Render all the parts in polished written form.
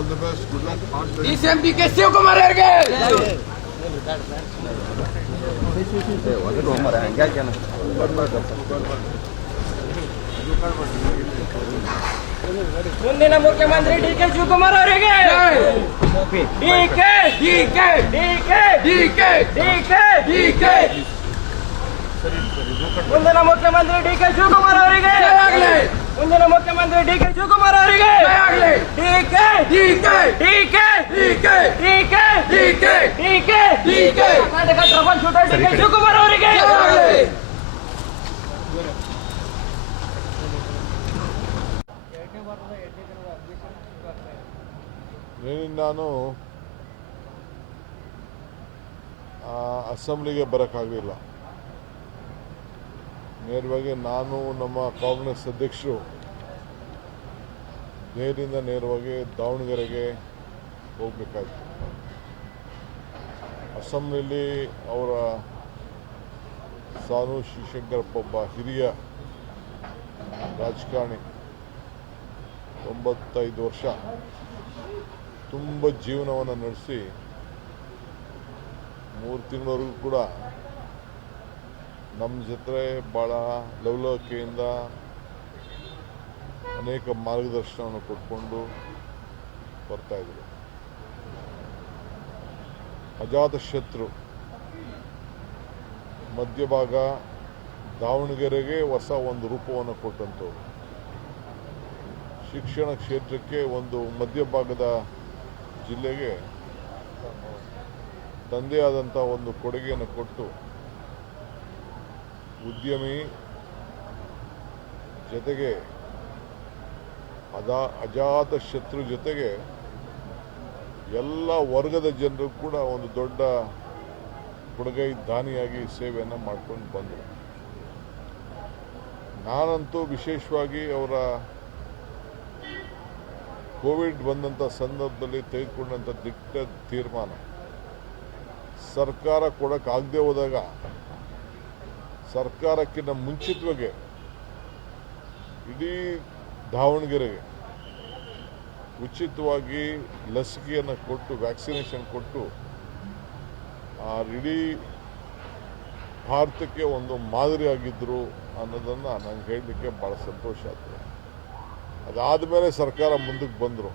all the best. Good luck. All the best. DCM DK Shivakumar ಅವರಿಗೆ ಮುಂದಿನ ಮುಖ್ಯಮಂತ್ರಿ DK Shivakumar ಅವರಿಗೆ DK DK DK DK DK DK ಮುಂದಿನ ಮುಖ್ಯಮಂತ್ರಿ ಡಿಕೆ ಶಿವಕುಮಾರ್ ಅವರಿಗೆ ಮುಂದಿನ ಮುಖ್ಯಮಂತ್ರಿ ಡಿಕೆ ಶಿವಕುಮಾರ್ ಅವರಿಗೆ DK DK DK DK DK DK DK DK Karnataka trouble shooter DK Shivakumar ಅವರಿಗೆ ನಾನು ಅಸೆಂಬ್ಲಿಗೆ ಬರೋಕ್ಕಾಗಲಿಲ್ಲ. ನೇರವಾಗಿ ನಾನು ನಮ್ಮ ಕಾಂಗ್ರೆಸ್ ಅಧ್ಯಕ್ಷರು ನೇರವಾಗಿ ದಾವಣಗೆರೆಗೆ ಹೋಗಬೇಕಾಯ್ತು. ಅಸೆಂಬ್ಲಿಯಲ್ಲಿ ಅವರ ಸಾನು ಶಿವಶಂಕರಪ್ಪ ಒಬ್ಬ ಹಿರಿಯ ರಾಜಕಾರಣಿ, 95 ವರ್ಷ ತುಂಬ ಜೀವನವನ್ನು ನಡೆಸಿ 3 ತಿಂಗಳವರೆಗೂ ಕೂಡ ನಮ್ಮ ಜೊತೆ ಭಾಳ ಲವಲವಿಕೆಯಿಂದ ಅನೇಕ ಮಾರ್ಗದರ್ಶನವನ್ನು ಕೊಟ್ಕೊಂಡು ಬರ್ತಾಯಿದ್ರು. ಅಜಾತಶತ್ರು ಮಧ್ಯಭಾಗ ದಾವಣಗೆರೆಗೆ ಹೊಸ ಒಂದು ರೂಪವನ್ನು ಕೊಟ್ಟಂಥವ್ರು. ಶಿಕ್ಷಣ ಕ್ಷೇತ್ರಕ್ಕೆ ಒಂದು ಮಧ್ಯಭಾಗದ ಜಿಲ್ಲೆಗೆ ತಂದೆ ಆದಂಥ ಒಂದು ಕೊಡುಗೆಯನ್ನು ಕೊಟ್ಟು ಉದ್ಯಮಿ ಜೊತೆಗೆ ಅಜಾತ ಶತ್ರು ಜೊತೆಗೆ ಎಲ್ಲ ವರ್ಗದ ಜನರು ಕೂಡ ಒಂದು ದೊಡ್ಡ ಕೊಡುಗೈ ದಾನಿಯಾಗಿ ಸೇವೆಯನ್ನು ಮಾಡ್ಕೊಂಡು ಬಂದರು. ನಾನಂತೂ ವಿಶೇಷವಾಗಿ ಅವರ ಕೋವಿಡ್ ಬಂದಂಥ ಸಂದರ್ಭದಲ್ಲಿ ತೆಗೆದುಕೊಂಡಂಥ ದಿಟ್ಟ ತೀರ್ಮಾನ, ಸರ್ಕಾರ ಕೊಡೋಕ್ಕಾಗದೆ ಹೋದಾಗ ಸರ್ಕಾರಕ್ಕಿಂತ ಮುಂಚಿತವಾಗಿ ಇಡೀ ದಾವಣಗೆರೆಗೆ ಉಚಿತವಾಗಿ ಲಸಿಕೆಯನ್ನು ಕೊಟ್ಟು ವ್ಯಾಕ್ಸಿನೇಷನ್ ಕೊಟ್ಟು ಇಡೀ ಭಾರತಕ್ಕೆ ಒಂದು ಮಾದರಿಯಾಗಿದ್ದರು ಅನ್ನೋದನ್ನು ನನಗೆ ಹೇಳಲಿಕ್ಕೆ ಭಾಳ ಸಂತೋಷ ಆಗ್ತದೆ. ಅದಾದ ಮೇಲೆ ಸರ್ಕಾರ ಮುಂದಕ್ಕೆ ಬಂದರು.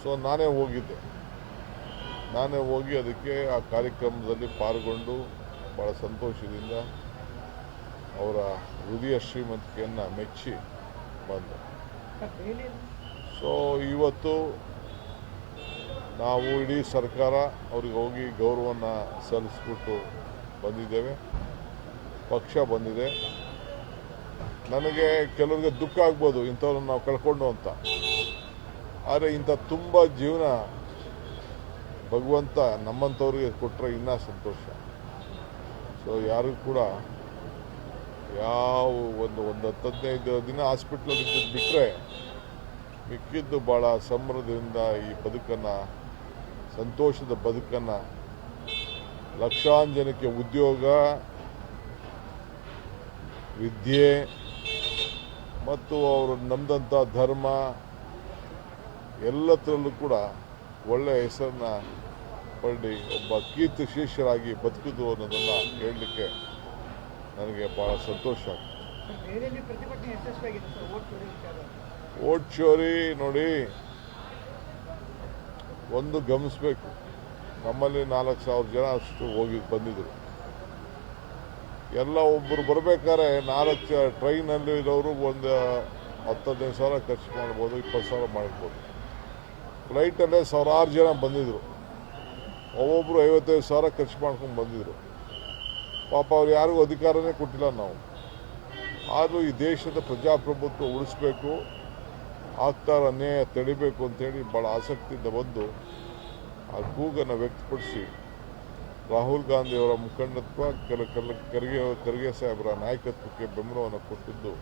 ಸೊ ನಾನೇ ಹೋಗಿ ಅದಕ್ಕೆ ಆ ಕಾರ್ಯಕ್ರಮದಲ್ಲಿ ಪಾಲ್ಗೊಂಡು ಭಾಳ ಸಂತೋಷದಿಂದ ಅವರ ಹೃದಯ ಶ್ರೀಮಂತಿಕೆಯನ್ನು ಮೆಚ್ಚಿ ಬಂದೆ. ಸೊ ಇವತ್ತು ನಾವು ಇಡೀ ಸರ್ಕಾರ ಅವ್ರಿಗೆ ಹೋಗಿ ಗೌರವವನ್ನು ಸಲ್ಲಿಸ್ಬಿಟ್ಟು ಬಂದಿದ್ದೇವೆ. ಪಕ್ಷ ಬಂದಿದೆ. ನನಗೆ ಕೆಲವರಿಗೆ ದುಃಖ ಆಗ್ಬೋದು ಇಂಥವ್ರನ್ನ ನಾವು ಕಳ್ಕೊಂಡು ಅಂತ. ಆದರೆ ಇಂಥ ತುಂಬ ಜೀವನ ಭಗವಂತ ನಮ್ಮಂಥವ್ರಿಗೆ ಕೊಟ್ಟರೆ ಇನ್ನೂ ಸಂತೋಷ. ಸೊ ಯಾರಿಗೂ ಕೂಡ ಯಾವ ಒಂದು 10-15 ದಿನ ಹಾಸ್ಪಿಟ್ಲಲ್ಲಿ ಇದ್ದದ್ದು ಬಿಟ್ಟರೆ ಮಿಕ್ಕಿದ್ದು ಭಾಳ ಸಂಭ್ರಮದಿಂದ ಈ ಬದುಕನ್ನು, ಸಂತೋಷದ ಬದುಕನ್ನು, ಲಕ್ಷಾಂತರ ಜನಕ್ಕೆ ಉದ್ಯೋಗ, ವಿದ್ಯೆ ಮತ್ತು ಅವರು ನಂಬಿದಂಥ ಧರ್ಮ ಎಲ್ಲದರಲ್ಲೂ ಕೂಡ ಒಳ್ಳೆಯ ಹೆಸರನ್ನು ಪಡೆದು ಒಬ್ಬ ಕೀರ್ತಿ ಶೀರ್ಷರಾಗಿ ಬದುಕಿದ್ದು ಅನ್ನೋದನ್ನು ಹೇಳಲಿಕ್ಕೆ ನನಗೆ ಭಾಳ ಸಂತೋಷ ಆಗ್ತದೆ. ಓಟ್ ಚೋರಿ ನೋಡಿ, ಒಂದು ಗಮನಿಸಬೇಕು, ನಮ್ಮಲ್ಲಿ 4,000 ಜನ ಅಷ್ಟು ಬಂದಿದ್ದರು. ಎಲ್ಲ ಒಬ್ಬರು ಬರಬೇಕಾದ್ರೆ 4 ಟ್ರೈನಲ್ಲಿ ಇರೋರು ಒಂದು 10-15 ಸಾವಿರ ಖರ್ಚು ಮಾಡ್ಬೋದು, 20 ಸಾವಿರ ಮಾಡಿರ್ಬೋದು. ಫ್ಲೈಟಲ್ಲೇ 1,000 ಜನ ಬಂದಿದ್ದರು. ಒಬ್ಬೊಬ್ಬರು 55 ಸಾವಿರ ಖರ್ಚು ಮಾಡ್ಕೊಂಡು ಬಂದಿದ್ದರು. ಪಾಪ ಅವ್ರು ಯಾರಿಗೂ ಅಧಿಕಾರನೇ ಕೊಟ್ಟಿಲ್ಲ ನಾವು. ಆದರೂ ಈ ದೇಶದ ಪ್ರಜಾಪ್ರಭುತ್ವ ಉಳಿಸ್ಬೇಕು, ಆಗ್ತಾರ ಅನ್ಯಾಯ ತಡಿಬೇಕು ಅಂತೇಳಿ ಭಾಳ ಆಸಕ್ತಿಯಿಂದ ಬಂದು ಆ ಕೂಗನ್ನು ವ್ಯಕ್ತಪಡಿಸಿ ರಾಹುಲ್ ಗಾಂಧಿಯವರ ಮುಖಂಡತ್ವ, ಖರ್ಗೆ ಸಾಹೇಬರ ನಾಯಕತ್ವಕ್ಕೆ ಬೆಂಬಲವನ್ನು ಕೊಟ್ಟಿದ್ದು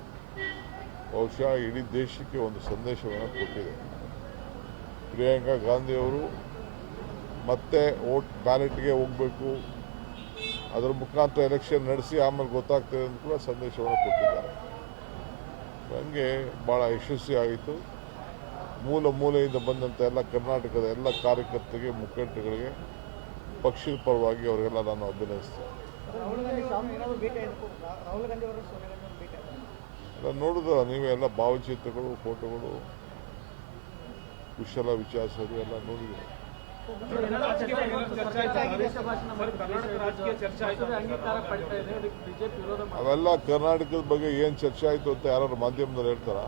ಬಹುಶಃ ಇಡೀ ದೇಶಕ್ಕೆ ಒಂದು ಸಂದೇಶವನ್ನು ಕೊಟ್ಟಿದೆ. ಪ್ರಿಯಾಂಕಾ ಗಾಂಧಿಯವರು ಮತ್ತೆ ಬ್ಯಾಲೆಟ್ಗೆ ಹೋಗಬೇಕು, ಅದರ ಮುಖಾಂತರ ಎಲೆಕ್ಷನ್ ನಡೆಸಿ ಆಮೇಲೆ ಗೊತ್ತಾಗ್ತದೆ ಅಂತ ಕೂಡ ಸಂದೇಶವನ್ನು ಕೊಟ್ಟಿದ್ದಾರೆ. ಹಂಗೆ ಭಾಳ ಯಶಸ್ವಿ ಆಯಿತು. ಮೂಲ ಮೂಲೆಯಿಂದ ಬಂದಂಥ ಎಲ್ಲ ಕರ್ನಾಟಕದ ಎಲ್ಲ ಕಾರ್ಯಕರ್ತರಿಗೆ ಮುಖಂಡರುಗಳಿಗೆ ಪಕ್ಷದ ಪರವಾಗಿ ಅವರಿಗೆಲ್ಲ ನಾನು ಅಭಿನಯಿಸ್ತೇನೆ. ಎಲ್ಲ ನೋಡಿದ್ರ ನೀವೇ ಎಲ್ಲ ಭಾವಚಿತ್ರಗಳು ಫೋಟೋಗಳು ಕುಶಲ ವಿಚಾರಿಸೋದು ಎಲ್ಲ ನೋಡಿದ್ರು. ಅವೆಲ್ಲ ಕರ್ನಾಟಕದ ಬಗ್ಗೆ ಏನು ಚರ್ಚೆ ಆಯಿತು ಅಂತ ಯಾರು ಮಾಧ್ಯಮದಲ್ಲಿ ಹೇಳ್ತಾರ?